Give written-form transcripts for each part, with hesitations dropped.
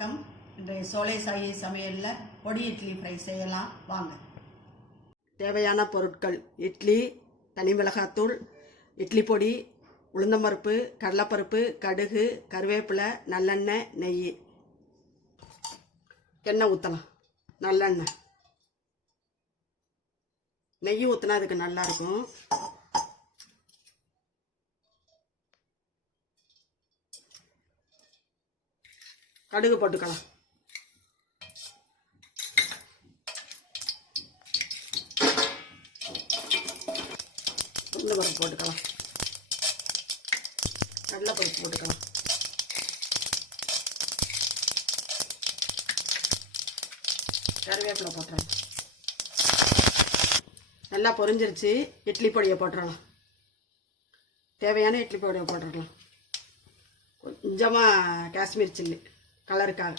வணக்கம். இன்றைய சோலை சாயி சமையலில் பொடி இட்லி ஃப்ரை செய்யலாம் வாங்க. தேவையான பொருட்கள்: இட்லி, தனி மிளகாத்தூள், இட்லி பொடி, உளுந்தம்பருப்பு, கடலைப்பருப்பு, கடுகு, கருவேப்பிலை, நல்லெண்ணெய், நெய். எண்ணெய் ஊற்றலாம். நல்லெண்ணெய், நெய் ஊற்றினா அதுக்கு நல்லாயிருக்கும். கடுகு போட்டுக்கலாம். உளுந்தம்பருப்பு போட்டுக்கலாம். கடலைப்பருப்பு போட்டுக்கலாம். கருவேப்பிலை போட்டுறலாம். நல்லா பொரிஞ்சிருச்சு. இட்லி பொடியை போட்டுடலாம். தேவையான இட்லி பொடியை போட்டுடலாம். கொஞ்சமாக காஷ்மீர் சில்லி கலருக்காக.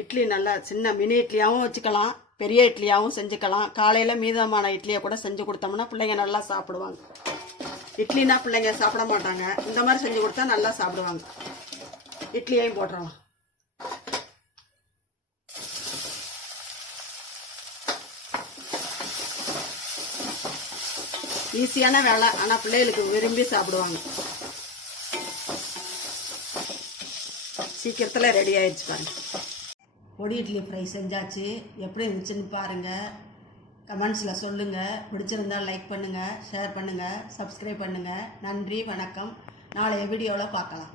இட்லி நல்லா சின்ன மினி இட்லியாகவும் வச்சுக்கலாம், பெரிய இட்லியாகவும் செஞ்சுக்கலாம். காலையில் மீதமான இட்லியை கூட செஞ்சு கொடுத்தோம்னா பிள்ளைங்க நல்லா சாப்பிடுவாங்க. இட்லினா பிள்ளைங்க சாப்பிட மாட்டாங்க, இந்த மாதிரி செஞ்சு கொடுத்தா நல்லா சாப்பிடுவாங்க. இட்லியையும் போட்டுடலாம். ஈஸியான வேலை, ஆனால் பிள்ளைகளுக்கு விரும்பி சாப்பிடுவாங்க. சீக்கிரத்தில் ரெடி ஆயிடுச்சு பாருங்க. பொடி இட்லி ஃப்ரை செஞ்சாச்சு. எப்படி இருந்துச்சுன்னு பாருங்கள், கமெண்ட்ஸில் சொல்லுங்கள். பிடிச்சிருந்தால் லைக் பண்ணுங்கள், ஷேர் பண்ணுங்கள், சப்ஸ்கிரைப் பண்ணுங்கள். நன்றி, வணக்கம். நாளைய வீடியோவில் பார்க்கலாம்.